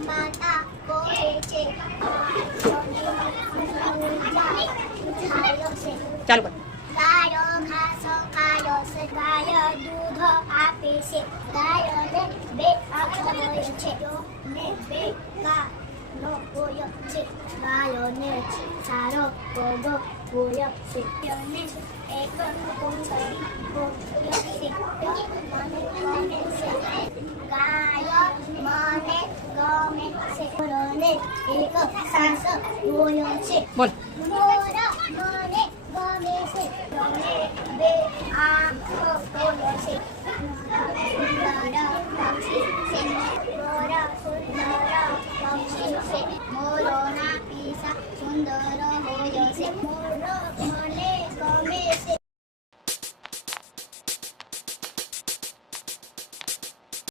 માતા કહે છે ચાલુ કર. ગાયો ઘાસ ખાયો છે ગાય દૂધ આપે છે ગાયોને બે આંખો હોય છે ને બે કાનો હોય છે ગાયોને સારો પગ હોય છે અને એક કુંડળી હોય છે મને ગમે છે ગાય મને ગમે છે મને એક સાસ હોય છે બોલ. મોર મને ગમે છે મને બે આંખો હોય છે